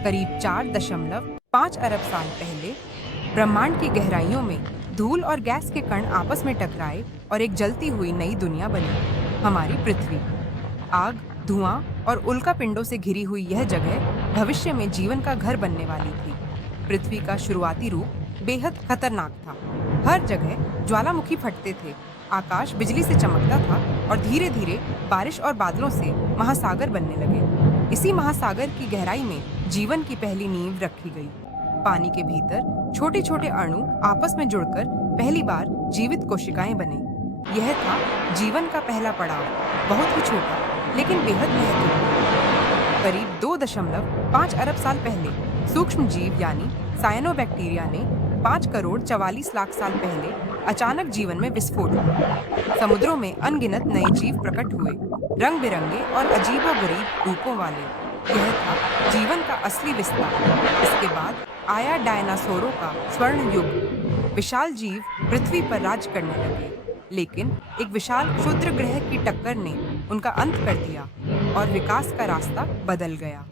करीब 4.5 अरब साल पहले ब्रह्मांड की गहराइयों में धूल और गैस के कण आपस में टकराए और एक जलती हुई नई दुनिया बनी, हमारी पृथ्वी। आग, धुआं और उल्कापिंडों से घिरी हुई यह जगह भविष्य में जीवन का घर बनने वाली थी। पृथ्वी का शुरुआती रूप बेहद खतरनाक था। हर जगह ज्वालामुखी फटते थे, आकाश बिजली से चमकता था और धीरे धीरे बारिश और बादलों से महासागर बनने लगे। इसी महासागर की गहराई में जीवन की पहली नींव रखी गई। पानी के भीतर छोटे छोटे अणु आपस में जुड़कर पहली बार जीवित कोशिकाएं बने। यह था जीवन का पहला पड़ाव, बहुत ही छोटा लेकिन बेहद महत्वपूर्ण। करीब 2.5 अरब साल पहले सूक्ष्म जीव यानी साइनोबैक्टीरिया ने 5 करोड़ 44 लाख साल पहले अचानक जीवन में विस्फोट हुआ। समुद्रों में अनगिनत नए जीव प्रकट हुए, रंग बिरंगे और अजीबोगरीब रूपों वाले। यह था जीवन का असली विस्तार। इसके बाद आया डायनासोरों का स्वर्ण युग। विशाल जीव पृथ्वी पर राज करने लगे, लेकिन एक विशाल क्षुद्र ग्रह की टक्कर ने उनका अंत कर दिया और विकास का रास्ता बदल गया।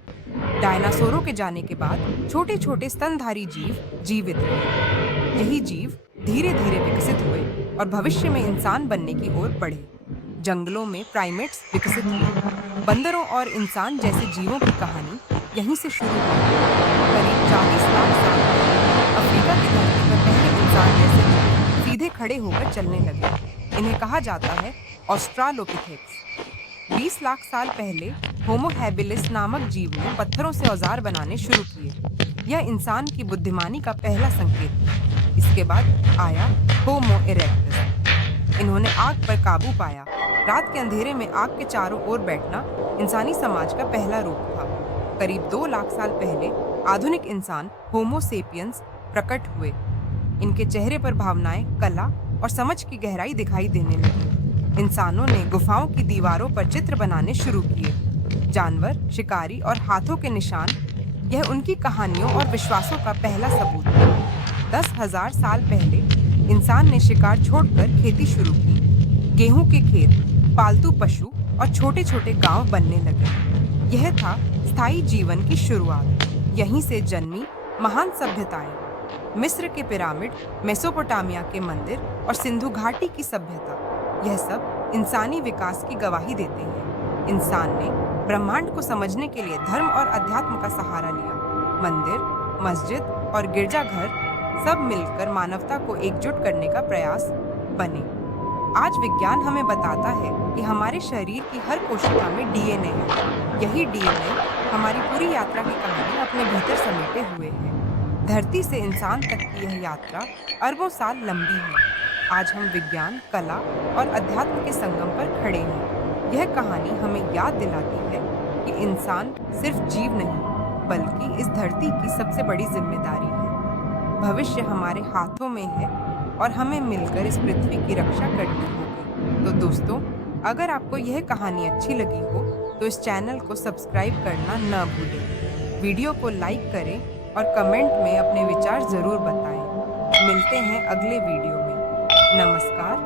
डायनासोरों के जाने के बाद छोटे छोटे स्तनधारी जीव जीवित रहे। यही जीव धीरे धीरे विकसित हुए और भविष्य में इंसान बनने की ओर बढ़े। जंगलों में प्राइमेट्स विकसित हुए। बंदरों और इंसान जैसे जीवों की कहानी यहीं से शुरू हुई। करीब 40 लाख साल पहले अफ्रीका की धरती पर पहले इंसान जैसे जीव सीधे खड़े होकर चलने लगे। इन्हें कहा जाता है ऑस्ट्रालोपिथेक्स। 20 लाख साल पहले होमो हैबिलिस नामक जीव ने पत्थरों से औजार बनाने शुरू किए। यह इंसान की बुद्धिमानी का पहला संकेत था। इसके बाद आया होमो इरेक्टस। इन्होंने आग पर काबू पाया। रात के अंधेरे में आग के चारों ओर बैठना इंसानी समाज का पहला रूप था। करीब 2 लाख साल पहले आधुनिक इंसान होमो सेपियंस प्रकट हुए। इनके चेहरे पर भावनाएं, कला और समझ की गहराई दिखाई देने लगी। इंसानों ने गुफाओं की दीवारों पर चित्र बनाने शुरू किए। जानवर, शिकारी और हाथों के निशान, यह उनकी कहानियों और विश्वासों का पहला सबूत था। 10,000 साल पहले इंसान ने शिकार छोड़कर खेती शुरू की। गेहूं के खेत, पालतू पशु और छोटे छोटे गांव बनने लगे। यह था स्थायी जीवन की शुरुआत। यहीं से जन्मी महान सभ्यताएं। मिस्र के पिरामिड, मेसोपोटामिया के मंदिर और सिंधु घाटी की सभ्यता, यह सब इंसानी विकास की गवाही देते हैं। इंसान ने ब्रह्मांड को समझने के लिए धर्म और अध्यात्म का सहारा लिया। मंदिर, मस्जिद और गिरजाघर सब मिलकर मानवता को एकजुट करने का प्रयास बने। आज विज्ञान हमें बताता है कि हमारे शरीर की हर कोशिका में डीएनए है। यही डीएनए हमारी पूरी यात्रा की कहानी अपने भीतर समेटे हुए है। धरती से इंसान तक की यह यात्रा अरबों साल लंबी है। आज हम विज्ञान, कला और अध्यात्म के संगम पर खड़े हैं। यह कहानी हमें याद दिलाती है कि इंसान सिर्फ जीव नहीं, बल्कि इस धरती की सबसे बड़ी जिम्मेदारी है। भविष्य हमारे हाथों में है और हमें मिलकर इस पृथ्वी की रक्षा करनी होगी। तो दोस्तों, अगर आपको यह कहानी अच्छी लगी हो तो इस चैनल को सब्सक्राइब करना न भूलें। वीडियो को लाइक करें और कमेंट में अपने विचार जरूर बताएं। मिलते हैं अगले वीडियो में। नमस्कार।